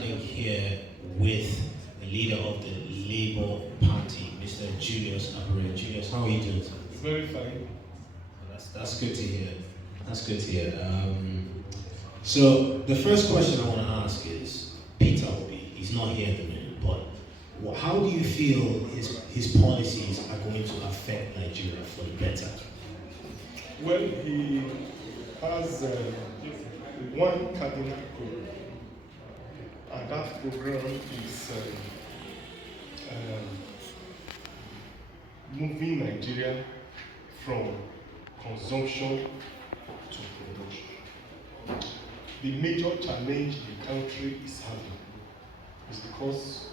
standing here with the leader of the Labour Party, Mr. Julius Abure. Julius, how are you doing? Very fine. That's good to hear. That's good to hear. So the first question I want to ask is, Peter Obi, he's not here at the minute, but how do you feel his policies are going to affect Nigeria for the better? Well, he has one cardinal program, and that program is moving Nigeria from consumption to production. The major challenge the country is having is because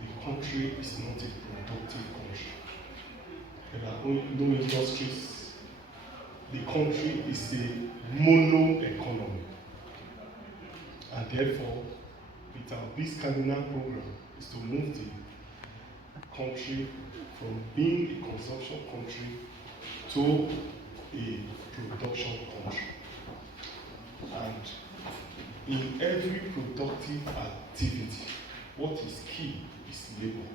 the country is not a productive country. There are no industries. The country is a mono economy. And therefore, Peter Obi's cardinal program is to move the country from being a consumption country to a production country. And in every productive activity, what is key is labor.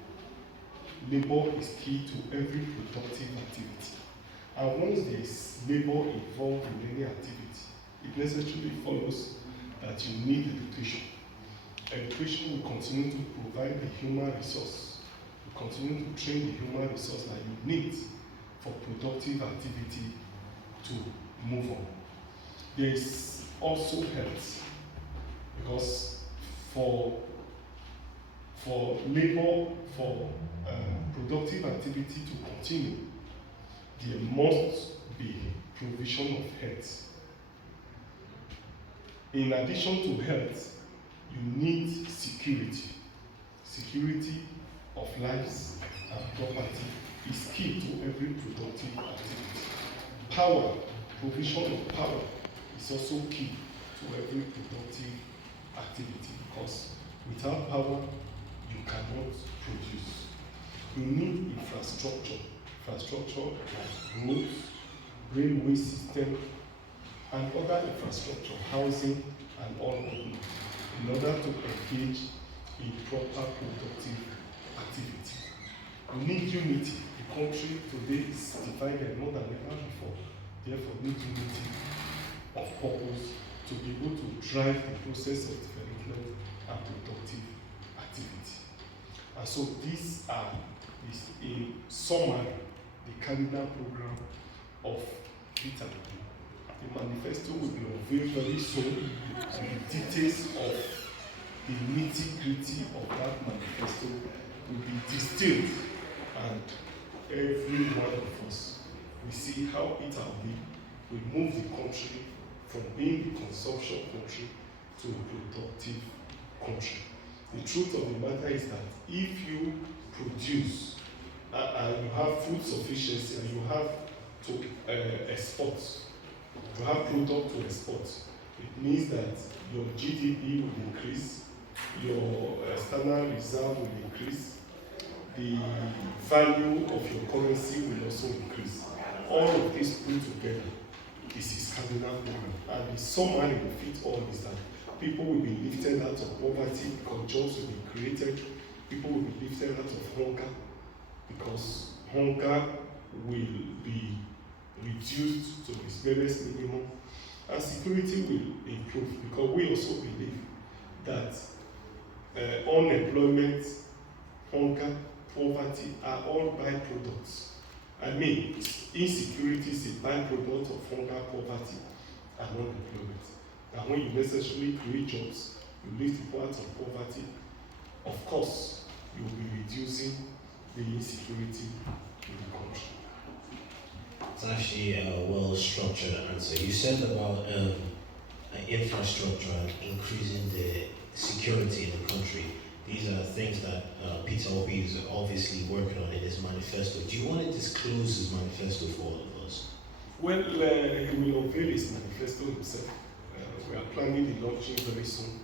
Labor is key to every productive activity. And once there is labor involved in any activity, it necessarily follows that you need education. Education will continue to provide the human resource, will continue to train the human resource that you need for productive activity to move on. There is also health, because for labor, for productive activity to continue, there must be provision of health. In addition to health, you need security. Security of lives and property is key to every productive activity. Power, provision of power is also key to every productive activity, because without power, you cannot produce. You need infrastructure like roads, railway system, and other infrastructure, housing, and all of them, in order to engage in proper productive activity. We need unity. The country today is divided more than ever before. Therefore, we need unity of purpose to be able to drive the process of development and productive activity. And so these are, in summary, the cardinal program of Peter Obi. The manifesto will be unveiled very soon, and the details of the nitty-gritty of that manifesto will be distilled, and every one of us will see how Peter Obi will move the country from being a consumption country to a productive country. The truth of the matter is that if you produce and you have food sufficiency and you have to export, you have product to export, it means that your GDP will increase, your external reserve will increase, the value of your currency will also increase. All of this put together is his cardinal program. And the summary of it all is that people will be lifted out of poverty because jobs will be created. People will be lifted out of hunger because hunger will be reduced to its barest minimum. And security will improve, because we also believe that unemployment, hunger, poverty are all byproducts. I mean, insecurity is a byproduct of hunger, poverty, and unemployment. And when you necessarily create jobs, you lift people out of poverty, of course, you'll be reducing the insecurity in the country. It's actually a well-structured answer. You said about infrastructure and increasing the security in the country. These are things that Peter Obi is obviously working on in his manifesto. Do you want to disclose his manifesto for all of us? Well, he will unveil his manifesto himself. We are planning the launching very soon.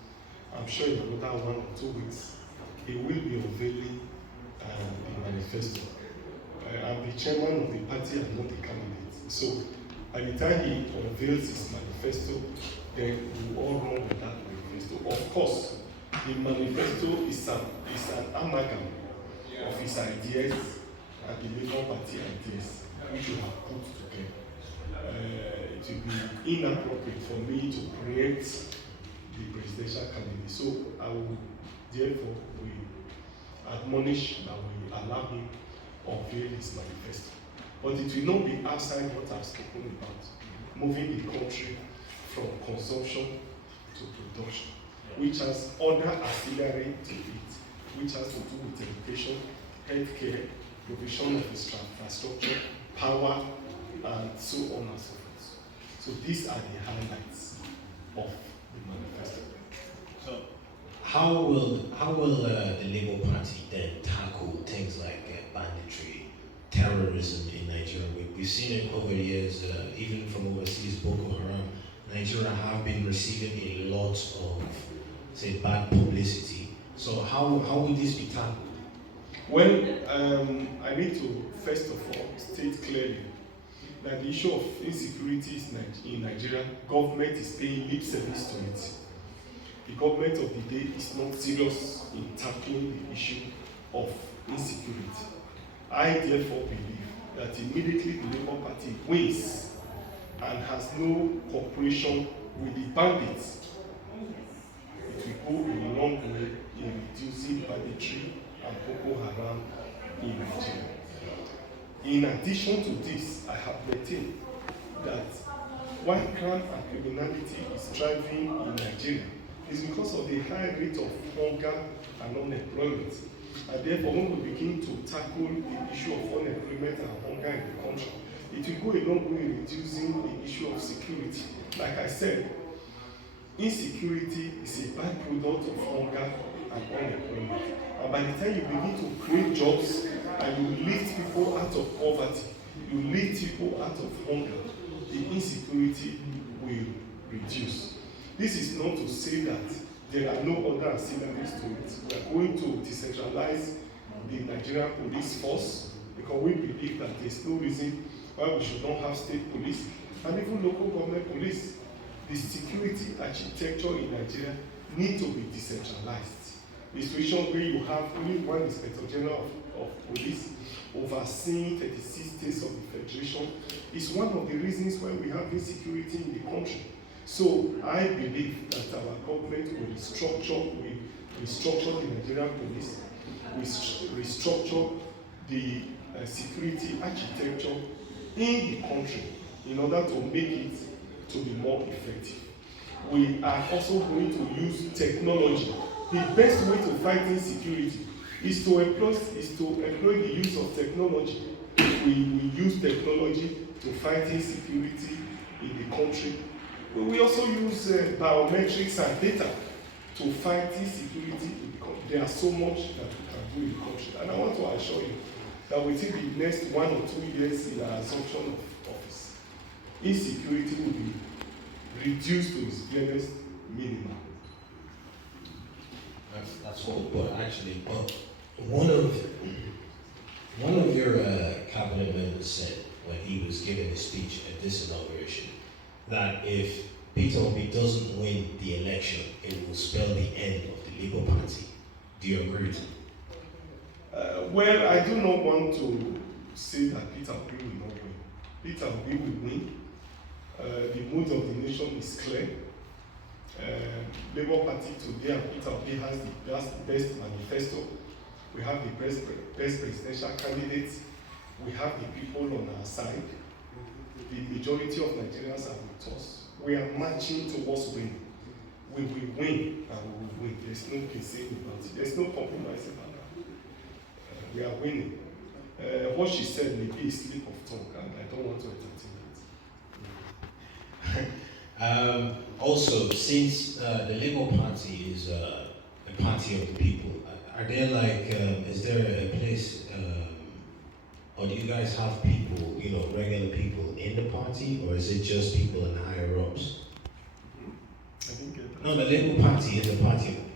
I'm sure in another 1 or 2 weeks, he will be unveiling the manifesto. I'm the chairman of the party and not the candidate. So by the time he unveils his manifesto, then we will all run with that manifesto. Of course, The manifesto is an amalgam of his ideas and the Labour Party ideas, which we have put together. It will be inappropriate for me to preempt the presidential candidate. So I will therefore we admonish that we allow him unveil his manifesto. But it will not be outside what I've spoken about, moving the country from consumption to production, which has other ancillary to it, which has to do with education, healthcare, provision of infrastructure, power, and so on and so forth. So these are the highlights of the manifesto. So how will the Labour Party then tackle things like banditry, terrorism in Nigeria? We've seen it over the years, even from overseas, Boko Haram. Nigeria have been receiving a lot of, say, bad publicity. So how will this be tackled? Well, I need to first of all state clearly that the issue of insecurity in Nigeria, government is paying lip service to it. The government of the day is not serious in tackling the issue of insecurity. I therefore believe that immediately the Labour Party wins and has no cooperation with the bandits, it will go a long way in reducing banditry and Boko Haram in Nigeria. In addition to this, I have maintained that why crime and criminality is thriving in Nigeria is because of the high rate of hunger and unemployment. And therefore, when we begin to tackle the issue of unemployment and hunger in the country, it will go a long way in reducing the issue of security. Like I said, insecurity is a byproduct of hunger and unemployment. And by the time you begin to create jobs and you lift people out of poverty, you lift people out of hunger, the insecurity will reduce. This is not to say that there are no other ancillaries to it. We are going to decentralize the Nigerian police force because we believe that there's no reason why we should not have state police and even local government police. The security architecture in Nigeria needs to be decentralized. The situation where you have only one Inspector General of Police overseeing 36 states of the Federation is one of the reasons why we have insecurity in the country. So I believe that our government will restructure the Nigerian police, we restructure the security architecture in the country in order to make it to be more effective. We are also going to use technology. The best way to fight insecurity is to employ the use of technology. We use technology to fight insecurity in the country. But we also use biometrics and data to fight insecurity in the country. There are so much that we can do in the country. And I want to assure you that within the next 1 or 2 years in our assumption of office, insecurity will be reduced to its barest minimum. That's all, but actually, one of your cabinet members said when he was giving a speech at this inauguration that if Peter Obi doesn't win the election, it will spell the end of the Labour Party. Do you agree with him? Well, I do not want to say that Peter Obi will not win. Peter Obi will win. The mood of the nation is clear. Labour Party today and Peter Obi has the best manifesto. We have the best presidential candidates. We have the people on our side. The majority of Nigerians are with us. We are marching towards winning. We will win and we will win. There's no saying about it. There's no compromise about that. We are winning. What she said may be a slip of tongue, and I don't want to entertain that. Also, since the Labour Party is a party of the people, are there is there a place, or do you guys have people, regular people in the party, or is it just people in the higher ups? I think no, the Labour Party is a party of the